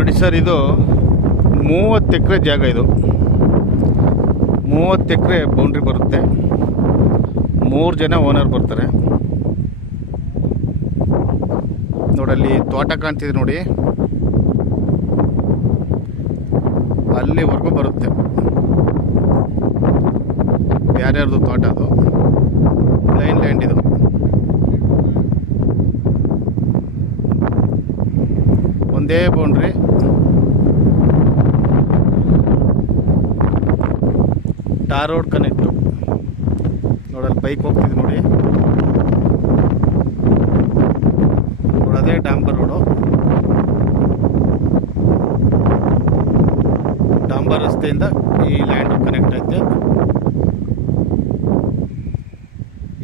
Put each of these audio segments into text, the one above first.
ನೋಡಿ ಸರ್, ಇದು 30 ಎಕರೆ ಜಾಗ. ಇದು 30 ಎಕರೆ ಬೌಂಡ್ರಿ ಬರುತ್ತೆ. 3 ಜನ ಓನರ್ ಬರ್ತಾರೆ. ನೋಡಲ್ಲಿ ತೋಟ ಕಾಣ್ತಿದೆ ನೋಡಿ, ಅಲ್ಲಿವರೆಗೂ ಬರುತ್ತೆ. ಯಾರ್ಯಾರ್ದು ತೋಟ ಅದು, ಲೈನ್ ಲ್ಯಾಂಡ್ ಇದು. ಒಂದೇ ಬೌಂಡ್ರಿ. Tar road connect. ನೋಡಲ್ಲಿ ಬೈಕ್ ಹೋಗ್ತಿದೆ ನೋಡಿ, ನೋಡೋದೇ ಡಾಂಬರ್ ರೋಡು. ಡಾಂಬರ್ ರಸ್ತೆಯಿಂದ ಈ ಲ್ಯಾಂಡ್ ಕನೆಕ್ಟ್ ಐತೆ.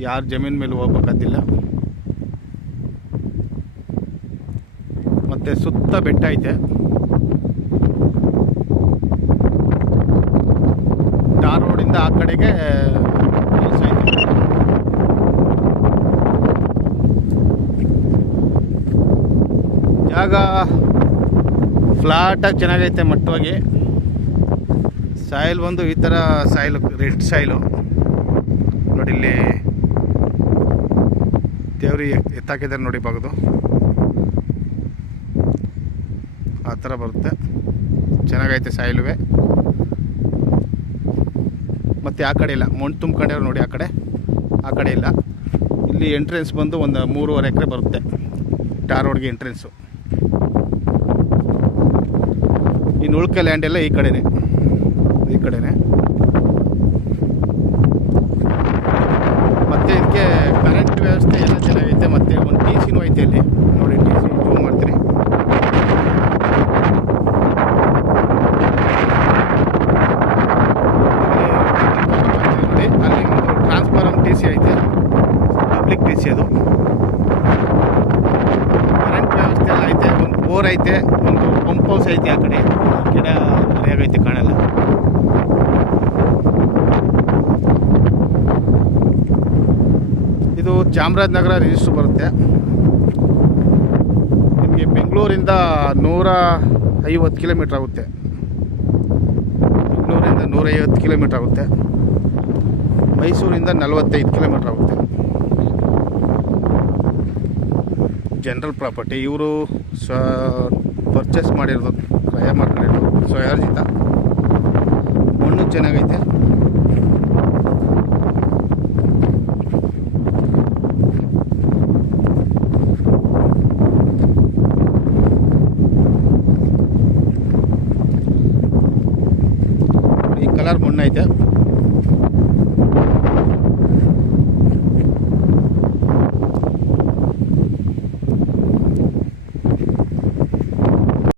ಯಾರು ಜಮೀನ್ ಮೇಲೆ ಹೋಗ್ಬೇಕಾದಿಲ್ಲ. ಮತ್ತೆ ಸುತ್ತ ಬೆಟ್ಟ ಐತೆ. ಟಾರ್ ರೋಡಿಂದ ಆ ಕಡೆಗೆ ಕೆಲಸ ಐತೆ. ಜಾಗ ಫ್ಲಾಟಾಗಿ ಚೆನ್ನಾಗೈತೆ, ಮಟ್ಟವಾಗಿ. ಸಾಯಿಲ್ ಬಂದು ಈ ಥರ ಸಾಯಿಲು, ರೆಡ್ ಸಾಯಿಲು ನೋಡಿ. ಇಲ್ಲಿ ದೇವ್ರಿ ಎತ್ತಾಕಿದ್ದಾರೆ ನೋಡಿ, ಬಾಗದು ಆ ಥರ ಬರುತ್ತೆ. ಚೆನ್ನಾಗೈತೆ ಸಾಯಿಲುವೆ. ಮತ್ತು ಆ ಕಡೆ ಇಲ್ಲ, ಮಣ್ಣು ತುಂಬ್ಕೊಂಡವ್ರು ನೋಡಿ. ಆ ಕಡೆ ಇಲ್ಲ. ಇಲ್ಲಿ ಎಂಟ್ರೆನ್ಸ್ ಬಂದು ಒಂದು 3.5 ಎಕರೆ ಬರುತ್ತೆ. ಟಾರ್ ರೋಡ್ಗೆ ಎಂಟ್ರೆನ್ಸು. ಇನ್ನು ಉಳ್ಕ ಲ್ಯಾಂಡ್ ಎಲ್ಲ ಈ ಕಡೆನೇ. ಮತ್ತು ಇದಕ್ಕೆ ಕರೆಂಟ್ ವ್ಯವಸ್ಥೆ ಎಲ್ಲ ಚೆನ್ನಾಗೈತೆ. ಮತ್ತು ಒಂದು ಟಿ ಸಿನೂ ಐತೆ ಇಲ್ಲಿ ನೋಡಿ. ಟಿ ಸಿ ಜೂಮ್ ಮಾಡ್ತೀನಿ. ನೋಡಿ, ಅಲ್ಲಿ ಒಂದು ಟ್ರಾನ್ಸ್ಫಾರಮ್ ಟಿ ಸಿ ಐತೆ, ಪಬ್ಲಿಕ್ ಟಿ ಸಿ ಅದು. ಕರೆಂಟ್ ವ್ಯವಸ್ಥೆ ಎಲ್ಲ ಐತೆ. ಒಂದು ಬೋರ್ ಐತೆ, ಒಂದು ಪಂಪ್ ಹೌಸ್ ಐತೆ. ಆ ಕಡೆ ಗಿಡ ಮರೆಯಾಗೈತೆ, ಕಾಣಲ್ಲ. ಇದು ಚಾಮರಾಜನಗರ ರಿಜಿಸ್ಟ್ರು ಬರುತ್ತೆ. ನಿಮಗೆ ಬೆಂಗಳೂರಿಂದ 150 ಕಿಲೋಮೀಟ್ರ್ ಆಗುತ್ತೆ. ಬೆಂಗಳೂರಿಂದ 150 ಕಿಲೋಮೀಟ್ರ್ ಆಗುತ್ತೆ. ಮೈಸೂರಿಂದ 45 ಕಿಲೋಮೀಟ್ರ್ ಆಗುತ್ತೆ. General property. ಇವರು ಪರ್ಚೇಸ್ ಮಾಡಿರೋದು, ಕ್ರಯ ಮಾಡ್ಕೊಂಡಿರೋದು, ಸ್ವಯಾರ್ಜಿತ. ಮಣ್ಣು ಚೆನ್ನಾಗೈತೆ. ಈ ಕಲರ್ ಮಣ್ಣು ಐತೆ.